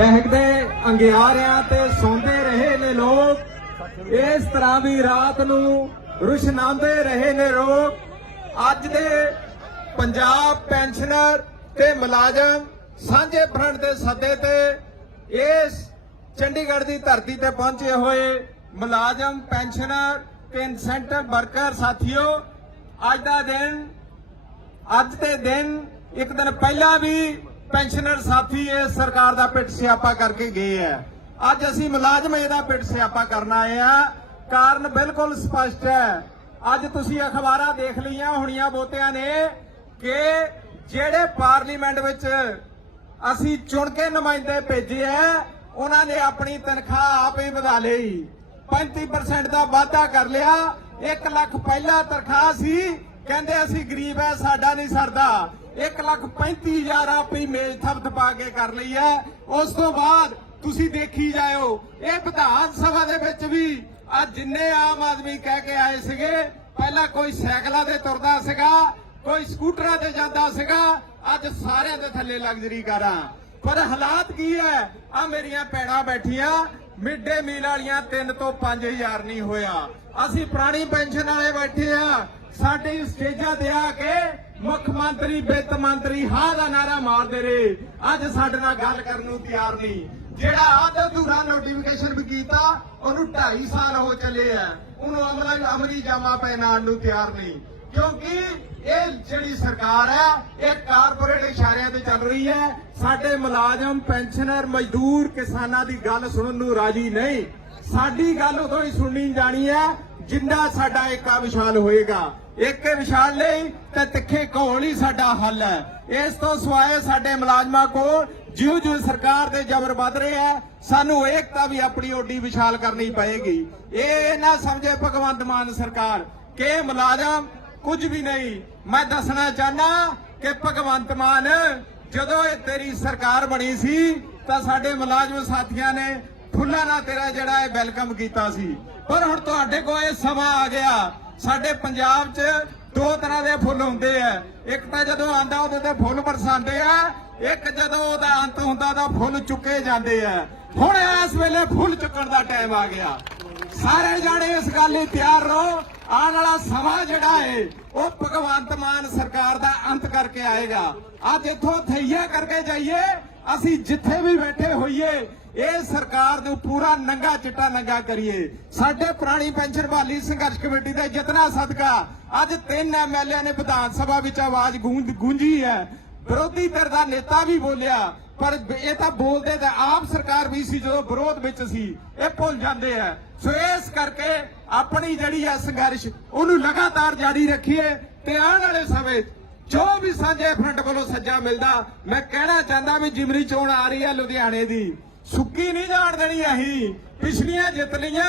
ਦਹਿਕਦੇ ਅੰਗਿਆਰਿਆਂ ਤੇ ਸੌਂਦੇ ਰਹੇ ਨੇ ਲੋਕ ਇਸ ਤਰ੍ਹਾਂ ਵੀ ਰਾਤ ਨੂੰ ਰੁਸ਼ਨਾਉਂਦੇ ਰਹੇ ਨੇ ਰੋਕ ਅੱਜ ਦੇ ਪੰਜਾਬ ਪੈਨਸ਼ਨਰ ਤੇ ਮੁਲਾਜ਼ਮ ਸਾਂਝੇ ਫਰੰਟ ਦੇ ਸੱਦੇ ਤੇ ਇਸ ਚੰਡੀਗੜ੍ਹ ਦੀ ਧਰਤੀ ਤੇ ਪਹੁੰਚੇ ਹੋਏ ਮੁਲਾਜ਼ਮ ਪੈਨਸ਼ਨਰ ਤੇ ਇਨਸੈਂਟਿਵ ਵਰਕਰ ਸਾਥੀਓ ਅੱਜ ਦਾ ਦਿਨ ਅੱਜ ਦੇ ਦਿਨ ਇੱਕ ਦਿਨ ਪਹਿਲਾਂ ਵੀ ਪੈਨਸ਼ਨਰ ਸਾਥੀ ਇਹ ਸਰਕਾਰ ਦਾ ਪਿੱਟ ਸਿਆਪਾ ਕਰਕੇ ਗਏ ਆ ਅੱਜ ਅਸੀਂ ਮੁਲਾਜ਼ਮ ਇਹਦਾ ਪਿੱਟ ਸਿਆਪਾ ਕਰਨ ਆਏ ਆ ਕਾਰਨ ਬਿਲਕੁਲ ਸਪਸ਼ਟ ਹੈ ਅੱਜ ਤੁਸੀਂ ਅਖਬਾਰਾਂ ਦੇਖ ਲਈਆਂ ਹੋਣੀਆਂ ਬੋਤਿਆਂ ਨੇ ਕਿ ਜਿਹੜੇ ਪਾਰਲੀਮੈਂਟ ਵਿੱਚ ਅਸੀਂ ਚੁਣ ਕੇ ਨੁਮਾਇੰਦੇ ਭੇਜੇ ਆ ਉਹਨਾਂ ਨੇ ਆਪਣੀ ਤਨਖਾਹ ਆਪ ਹੀ ਵਧਾ ਲਈ 35% ਦਾ ਵਾਧਾ ਕਰ ਲਿਆ 1 ਲੱਖ ਪਹਿਲਾ ਤਨਖਾਹ ਸੀ ਕਹਿੰਦੇ ਅਸੀਂ ਗਰੀਬ ਐ ਸਾਡਾ ਨਹੀਂ ਸਰਦਾ 1 ਲੱਖ 35000 ਆਪਣੀ ਮੇਜ਼ ਥਪਥ ਪਾ ਕੇ ਕਰ ਲਈ ਹੈ ਉਸ ਤੋਂ ਬਾਅਦ ਤੁਸੀਂ ਦੇਖੀ ਜਾਇਓ ਇਹ ਵਿਧਾਨ ਸਭਾ ਦੇ ਵਿੱਚ ਵੀ ਆ ਜਿੰਨੇ ਆਮ ਆਦਮੀ ਕਹਿ ਕੇ ਆਏ ਸੀਗੇ ਪਹਿਲਾਂ ਕੋਈ ਸਾਈਕਲਾਂ ਤੇ ਤੁਰਦਾ ਸੀਗਾ ਕੋਈ ਸਕੂਟਰਾਂ ਤੇ ਜਾਂਦਾ ਸੀਗਾ ਅੱਜ ਸਾਰਿਆਂ ਦੇ ਥੱਲੇ ਲਗਜ਼ਰੀ ਕਾਰਾਂ ਪਰ ਹਾਲਾਤ ਕੀ ਹੈ ਆ ਮੇਰੀਆਂ ਪੈੜਾਂ ਬੈਠੀਆਂ ਮਿੱਡੇ ਮੀਲ ਵਾਲੀਆਂ 3 ਤੋਂ 5000 ਨਹੀਂ ਹੋਇਆ ਅਸੀਂ ਪੁਰਾਣੀ ਪੈਨਸ਼ਨ ਵਾਲੇ ਬੈਠੇ ਆ ਸਾਡੇ ਸਟੇਜਾਂ ਤੇ ਆ ਕੇ ਮੁੱਖ ਮੰਤਰੀ ਵਿੱਤ ਮੰਤਰੀ ਹਾ ਦਾ ਨਾਰਾ ਮਾਰਦੇ ਰਹੇ ਅੱਜ ਸਾਡੇ ਨਾਲ ਗੱਲ ਕਰਨ ਨੂੰ ਤਿਆਰ ਨਹੀਂ ਜਿਹੜਾ ਅੱਜ ਅਧੂਰਾ ਨੋਟੀਫਿਕੇਸ਼ਨ ਵੀ ਕੀਤਾ ਉਹਨੂੰ 2.5 ਸਾਲ ਹੋ ਚੱਲੇ ਆ ਉਹਨੂੰ ਅਮਲਾ ਅਮਰੀ ਜਾਮਾ ਪਹਿਨਾਣ ਨੂੰ ਤਿਆਰ ਨਹੀਂ ਕਿਉਂਕਿ ਇਹ ਜਿਹੜੀ ਸਰਕਾਰ ਹੈ ਇਹ ਕਾਰਪੋਰੇਟ ਇਸ਼ਾਰਿਆਂ ਤੇ ਚੱਲ ਰਹੀ ਹੈ ਸਾਡੇ ਮੁਲਾਜ਼ਮ ਪੈਨਸ਼ਨਰ ਮਜ਼ਦੂਰ ਕਿਸਾਨਾਂ ਦੀ ਗੱਲ ਸੁਣਨ ਨੂੰ ਰਾਜੀ ਨਹੀਂ ਸਾਡੀ ਗੱਲ ਉਦੋਂ ਹੀ ਸੁਣਨੀ ਜਾਣੀ ਹੈ ਜਿੰਨਾ ਸਾਡਾ ਏਕਾ ਵਿਸ਼ਾਲ ਹੋਏਗਾ ਇੱਕ ਲਈ ਤੇ ਤਿੱਖੇ ਕੋਲ ਹੀ ਸਾਡਾ ਹੱਲ ਹੈ ਇਸ ਤੋਂ ਸਿਵਾਏ ਸਾਡੇ ਮੁਲਾਜ਼ਮਾਂ ਕੋਲ ਜਿਉ ਜਿਉ ਸਰਕਾਰ ਦੇ ਜ਼ਬਰ ਵੱਧ ਰਿਹਾ ਆ ਸਾਨੂੰ ਏਕਤਾ ਵੀ ਆਪਣੀ ਓਡੀ ਵਿਸ਼ਾਲ ਕਰਨੀ ਪਏਗੀ ਇਹ ਨਾ ਸਮਝੇ ਭਗਵੰਤ ਮਾਨ ਸਰਕਾਰ ਕਿ ਮੁਲਾਜ਼ਮ ਕੁਝ ਵੀ ਨਹੀਂ ਮੈਂ ਦੱਸਣਾ ਚਾਹਨਾ ਕਿ ਭਗਵੰਤ ਮਾਨ ਜਦੋਂ ਇਹ ਤੇਰੀ ਸਰਕਾਰ ਬਣੀ ਸੀ ਤਾਂ ਸਾਡੇ ਮੁਲਾਜ਼ਮ ਸਾਥੀਆਂ ਨੇ ਫੁੱਲਾਂ ਨਾਲ ਤੇਰਾ ਜਿਹੜਾ ਇਹ ਵੈਲਕਮ ਕੀਤਾ ਸੀ ਪਰ ਹੁਣ ਤੁਹਾਡੇ ਕੋਲ ਇਹ ਸਮਾਂ ਆ ਗਿਆ ਸਾਡੇ ਪੰਜਾਬ 'ਚ ਦੋ ਤਰ੍ਹਾਂ ਦੇ ਫੁੱਲ ਹੁੰਦੇ ਆ ਇੱਕ ਤਾਂ ਜਦੋਂ ਆਂਦਾ ਉਹਦੇ ਤੇ ਫੁੱਲ ਬਰਸਾਉਂਦੇ ਆ ਇੱਕ ਜਦੋਂ ਉਹਦਾ ਅੰਤ ਹੁੰਦਾ ਤਾਂ ਫੁੱਲ ਚੁੱਕੇ ਜਾਂਦੇ ਆ ਹੁਣ ਇਸ ਵੇਲੇ ਫੁੱਲ ਚੁੱਕਣ ਦਾ ਟਾਈਮ ਆ ਗਿਆ ਸਾਰੇ ਜਾਣੇ ਇਸ ਗੱਲ ਲਈ ਤਿਆਰ ਰਹੋ ਆਉਣ ਵਾਲਾ ਸਮਾਂ ਜਿਹੜਾ ਹੈ ਉਹ ਭਗਵੰਤ ਮਾਨ ਸਰਕਾਰ ਦਾ ਅੰਤ ਕਰਕੇ ਆਏਗਾ ਅੱਜ ਇੱਥੋਂ ਥਈਆ ਕਰਕੇ ਜਾਈਏ ਅਸੀਂ ਜਿੱਥੇ ਵੀ ਬੈਠੇ ਹੋਈਏ ਇਹ ਸਰਕਾਰ ਨੂੰ ਪੂਰਾ ਨੰਗਾ ਚਿੱਟਾ ਨੰਗਾ ਕਰੀਏ ਸਾਡੇ ਪੁਰਾਣੀ ਪੈਨਸ਼ਨ ਭਾਲੀ ਸੰਘਰਸ਼ ਕਮੇਟੀ ਦੇ ਜਿਤਨਾ ਸਦਕਾ ਅੱਜ ਤਿੰਨ ਐਮਐਲਏ ਨੇ ਵਿਧਾਨ ਸਭਾ ਵਿੱਚ ਆਵਾਜ਼ ਗੂੰਜੀ ਹੈ ਵਿਰੋਧੀ ਧਿਰ ਦਾ ਨੇਤਾ ਵੀ ਬੋਲਿਆ ਪਰ ਇਹ ਤਾਂ ਬੋਲਦੇ ਤਾਂ ਆਪ ਸਰਕਾਰ ਵੀ ਸੀ ਜਦੋਂ ਵਿਰੋਧ ਵਿੱਚ ਸੀ ਇਹ ਭੁੱਲ ਜਾਂਦੇ ਆ ਸੋ ਇਸ ਕਰਕੇ ਆਪਣੀ ਜਿਹੜੀ ਹੈ ਸੰਘਰਸ਼ ਉਹਨੂੰ ਲਗਾਤਾਰ ਜਾਰੀ ਰੱਖੀਏ ਤੇ ਆਉਣ ਵਾਲੇ ਸਮੇਂ ਜੋ ਵੀ ਸਾਂਝੇ ਫਰੰਟ ਵੱਲੋਂ ਸੱਜਾ ਮਿਲਦਾ ਮੈਂ ਕਹਿਣਾ ਚਾਹੁੰਦਾ ਵੀ ਜਿਮਰੀ ਚੋਣ ਆ ਰਹੀ ਹੈ ਲੁਧਿਆਣੇ ਦੀ ਸੁੱਕੀ ਨਹੀਂ ਜਾਣ ਦੇਣੀ ਅਸੀਂ ਪਿਛਲੀਆਂ ਜਿੱਤ ਲੀਆਂ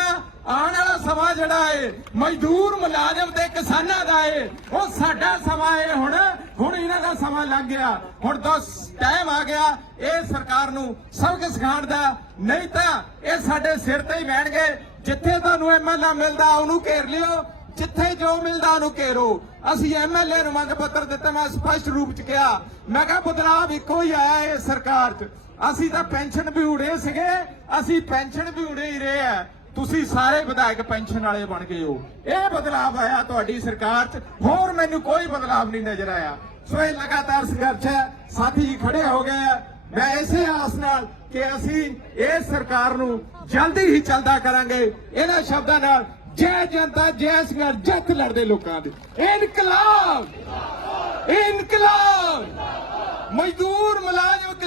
ਆਉਣ ਵਾਲਾ ਸਮਾਂ ਜਿਹੜਾ ਏ ਮਜ਼ਦੂਰ ਮੁਲਾਜ਼ਮ ਤੇ ਕਿਸਾਨਾਂ ਦਾ ਏ ਉਹ ਸਾਡਾ ਸਮਾਂ ਏ ਹੁਣ ਹੁਣ ਇਹਨਾਂ ਦਾ ਸਮਾਂ ਲੱਗ ਗਿਆ ਹੁਣ ਤਾਂ ਟਾਈਮ ਆ ਗਿਆ ਇਹ ਸਰਕਾਰ ਨੂੰ ਸਬਕ ਸਿਖਾਉਣ ਦਾ ਨਹੀਂ ਤਾਂ ਇਹ ਸਾਡੇ ਸਿਰ ਤੇ ਹੀ ਬੈਣਗੇ ਜਿੱਥੇ ਤੁਹਾਨੂੰ ਐਮਐਲਏ ਮਿਲਦਾ ਉਹਨੂੰ ਘੇਰ ਲਿਓ ਜਿੱਥੇ ਜੋ ਮਿਲਦਾ ਉਹਨੂੰ ਘੇਰੋ ਅਸੀਂ ਐਮਐਲਏ ਨੂੰ ਮੰਗ ਪੱਤਰ ਦਿੱਤਾ ਮੈਂ ਸਪਸ਼ਟ ਰੂਪ ਚ ਕਿਹਾ ਮੈਂ ਕਿਹਾ ਬਦਲਾਅ ਇੱਕੋ ਹੀ ਆਇਆ ਹੈ ਸਰਕਾਰ ਚ ਅਸੀਂ ਤਾਂ ਪੈਨਸ਼ਨ ਵੀ ਉੜੇ ਸੀਗੇ ਅਸੀਂ ਪੈਨਸ਼ਨ ਵੀ ਉੜੇ ਹੀ ਰਹੇ ਆ ਤੁਸੀਂ ਸਾਰੇ ਵਿਧਾਇਕ ਪੈਨਸ਼ਨ ਵਾਲੇ ਬਣ ਗਏ ਹੋ ਇਹ ਬਦਲਾਅ ਆਇਆ ਤੁਹਾਡੀ ਸਰਕਾਰ 'ਚ ਹੋਰ ਮੈਨੂੰ ਕੋਈ ਬਦਲਾਅ ਨਹੀਂ ਨਜ਼ਰ ਆਇਆ ਸੋ ਇਹ ਲਗਾਤਾਰ ਸੰਘਰਸ਼ ਹੈ ਸਾਥੀ ਜੀ ਖੜੇ ਹੋ ਗਏ ਆ ਮੈਂ ਇਸੇ ਆਸ ਨਾਲ ਕਿ ਅਸੀਂ ਇਹ ਸਰਕਾਰ ਨੂੰ ਜਲਦੀ ਹੀ ਚਲਦਾ ਕਰਾਂਗੇ ਇਹਨਾਂ ਸ਼ਬਦਾਂ ਨਾਲ ਜੈ ਜਨਤਾ ਜੈ ਸੰਘਰ ਜੱਤ ਲੜਦੇ ਲੋਕਾਂ ਦੇ ਇਨਕਲਾਬ ਇਨਕਲਾਬ ਮਜ਼ਦੂਰ ਮਲਾਜ਼ਮ